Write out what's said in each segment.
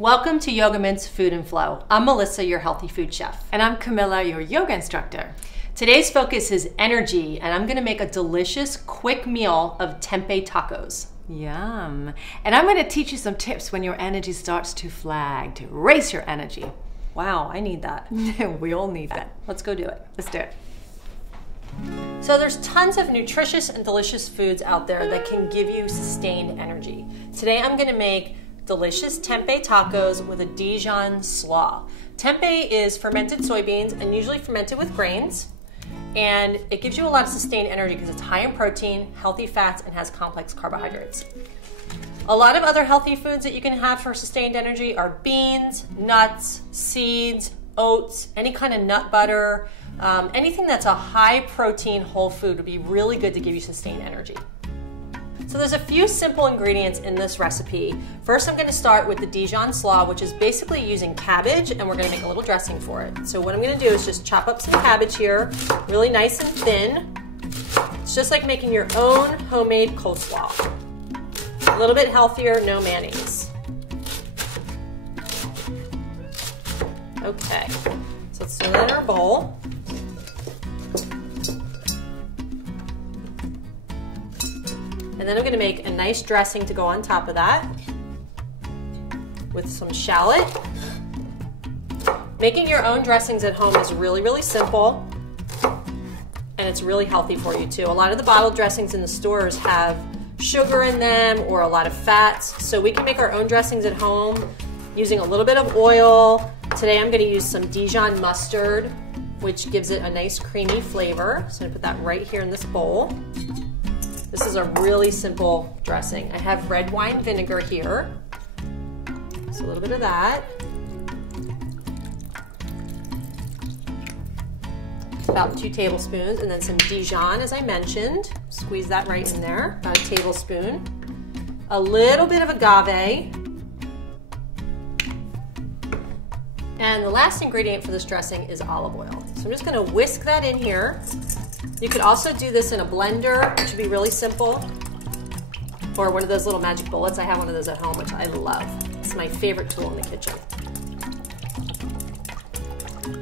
Welcome to Yogamint's Food and Flow. I'm Melissa, your healthy food chef. And I'm Camilla, your yoga instructor. Today's focus is energy, and I'm gonna make a delicious, quick meal of tempeh tacos. Yum. And I'm gonna teach you some tips when your energy starts to flag, to raise your energy. Wow, I need that. We all need that. Let's go do it. Let's do it. So there's tons of nutritious and delicious foods out there that can give you sustained energy. Today I'm gonna make delicious tempeh tacos with a Dijon Slaw. Tempeh is fermented soybeans and usually fermented with grains. And it gives you a lot of sustained energy because it's high in protein, healthy fats, and has complex carbohydrates. A lot of other healthy foods that you can have for sustained energy are beans, nuts, seeds, oats, any kind of nut butter. Anything that's a high protein whole food would be really good to give you sustained energy. So there's a few simple ingredients in this recipe. First, I'm gonna start with the Dijon Slaw, which is basically using cabbage, and we're gonna make a little dressing for it. So what I'm gonna do is just chop up some cabbage here, really nice and thin. It's just like making your own homemade coleslaw. A little bit healthier, no mayonnaise. Okay, so let's throw that in our bowl. And then I'm gonna make a nice dressing to go on top of that with some shallot. Making your own dressings at home is really, really simple, and it's really healthy for you too. A lot of the bottled dressings in the stores have sugar in them or a lot of fats, so we can make our own dressings at home using a little bit of oil. Today I'm gonna use some Dijon mustard, which gives it a nice creamy flavor. So I'm gonna put that right here in this bowl. This is a really simple dressing. I have red wine vinegar here. So a little bit of that. About 2 tablespoons, and then some Dijon, as I mentioned. Squeeze that right in there, about a tablespoon. A little bit of agave. And the last ingredient for this dressing is olive oil. So I'm just gonna whisk that in here. You could also do this in a blender, which would be really simple, or one of those little magic bullets. I have one of those at home, which I love. It's my favorite tool in the kitchen.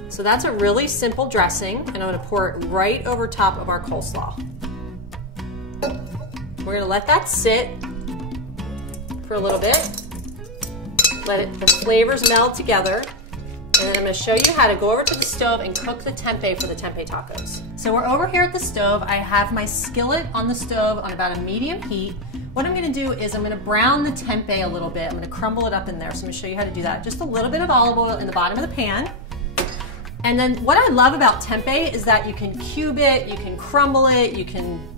So that's a really simple dressing, and I'm gonna pour it right over top of our coleslaw. We're gonna let that sit for a little bit. Let the flavors meld together. And then I'm gonna show you how to go over to the stove and cook the tempeh for the tempeh tacos. So we're over here at the stove. I have my skillet on the stove on about a medium heat. What I'm gonna do is I'm gonna brown the tempeh a little bit. I'm gonna crumble it up in there. So I'm gonna show you how to do that. Just a little bit of olive oil in the bottom of the pan. And then what I love about tempeh is that you can cube it, you can crumble it, you can,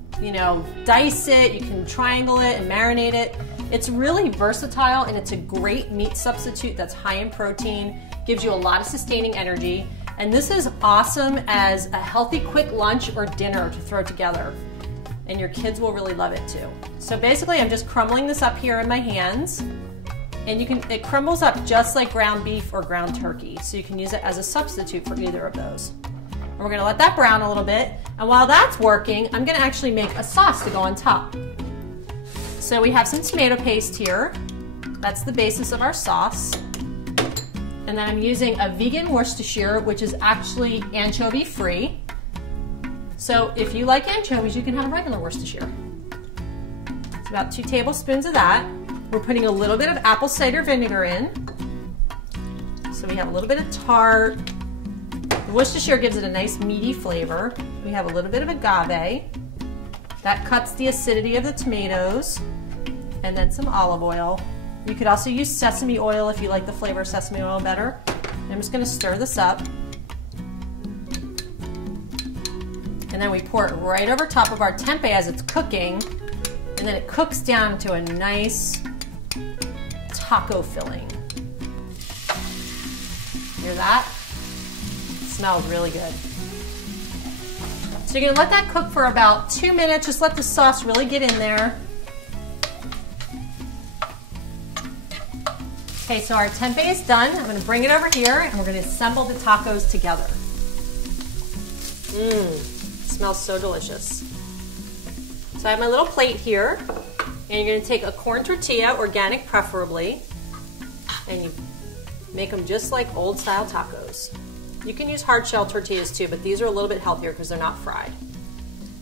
dice it, you can triangle it and marinate it. It's really versatile, and it's a great meat substitute that's high in protein, gives you a lot of sustaining energy, and this is awesome as a healthy quick lunch or dinner to throw together, and your kids will really love it too. So basically I'm just crumbling this up here in my hands, and it crumbles up just like ground beef or ground turkey, so you can use it as a substitute for either of those. And we're gonna let that brown a little bit, and while that's working, I'm gonna actually make a sauce to go on top. So we have some tomato paste here. That's the basis of our sauce. And then I'm using a vegan Worcestershire, which is actually anchovy free. So if you like anchovies, you can have a regular Worcestershire. It's about 2 tablespoons of that. We're putting a little bit of apple cider vinegar in. So we have a little bit of tart. The Worcestershire gives it a nice meaty flavor. We have a little bit of agave. That cuts the acidity of the tomatoes. And then some olive oil. You could also use sesame oil if you like the flavor of sesame oil better. I'm just gonna stir this up. And then we pour it right over top of our tempeh as it's cooking. And then it cooks down to a nice taco filling. Hear that? It smells really good. So you're gonna let that cook for about 2 minutes. Just let the sauce really get in there. Okay, so our tempeh is done. I'm gonna bring it over here and we're gonna assemble the tacos together. Smells so delicious. So I have my little plate here, and you're gonna take a corn tortilla, organic preferably, and you Make them just like old style tacos. You can use hard shell tortillas too, but these are a little bit healthier because they're not fried.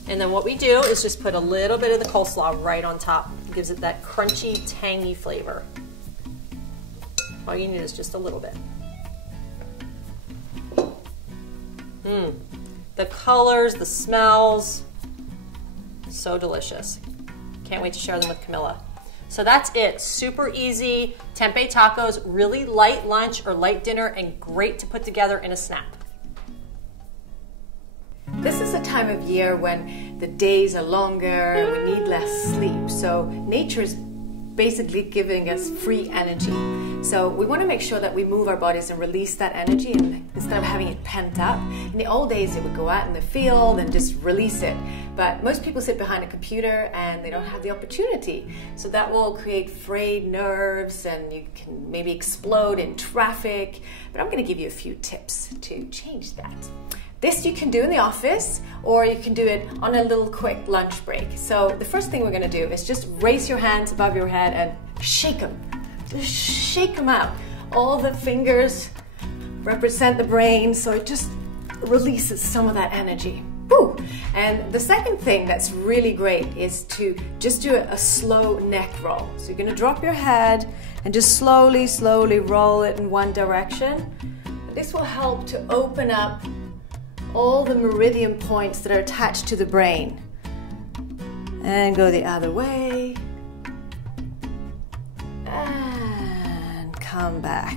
And then what we do is just put a little bit of the coleslaw right on top. It gives it that crunchy, tangy flavor. All you need is just a little bit. The colors, the smells, so delicious. Can't wait to share them with Camilla. So that's it, super easy tempeh tacos, really light lunch or light dinner and great to put together in a snap. This is a time of year when the days are longer and we need less sleep. So nature is basically giving us free energy. So we want to make sure that we move our bodies and release that energy instead of having it pent up. In the old days, it would go out in the field and just release it. But most people sit behind a computer and they don't have the opportunity. So that will create frayed nerves and you can maybe explode in traffic. But I'm going to give you a few tips to change that. This you can do in the office, or you can do it on a little quick lunch break. So the first thing we're going to do is just raise your hands above your head and shake them. Just shake them out. All the fingers represent the brain, so it just releases some of that energy. Woo! And the second thing that's really great is to just do a slow neck roll. So you're going to drop your head and just slowly, slowly roll it in one direction. This will help to open up all the meridian points that are attached to the brain. And go the other way. And come back.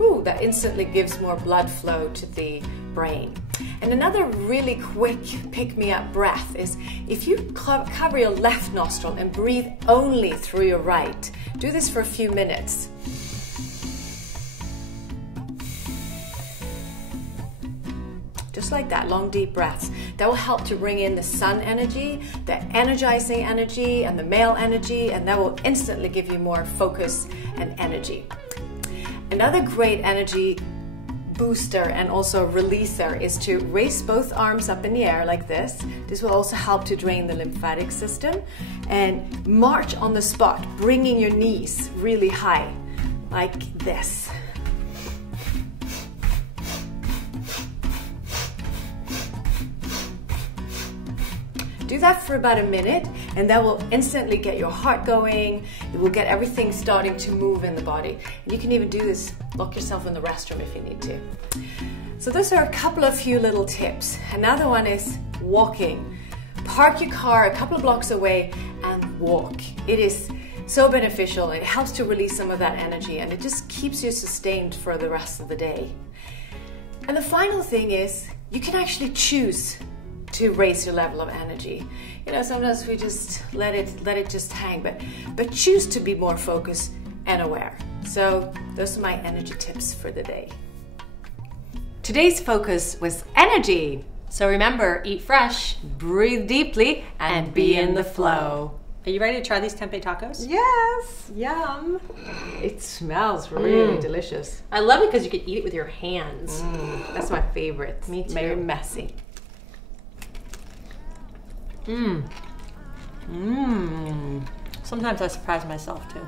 Ooh, that instantly gives more blood flow to the brain. And another really quick pick-me-up breath is if you cover your left nostril and breathe only through your right. Do this for a few minutes. Just like that, long deep breaths. That will help to bring in the sun energy, the energizing energy, and the male energy, and that will instantly give you more focus and energy. Another great energy booster and also releaser is to raise both arms up in the air like this. This will also help to drain the lymphatic system, and march on the spot, bringing your knees really high, like this. Do that for about a minute and that will instantly get your heart going. It will get everything starting to move in the body. And you can even do this, lock yourself in the restroom if you need to. So those are a few little tips. Another one is walking. Park your car a couple of blocks away and walk. It is so beneficial. It helps to release some of that energy and it just keeps you sustained for the rest of the day. And the final thing is you can actually choose to raise your level of energy. You know, sometimes we just let it just hang, but choose to be more focused and aware. So those are my energy tips for the day. Today's focus was energy. So remember, eat fresh, Breathe deeply and be in the flow. Are you ready to try these tempeh tacos? Yes, yum. It smells really delicious. I love it because you can eat it with your hands. That's my favorite. Me too. Very messy. Sometimes I surprise myself too.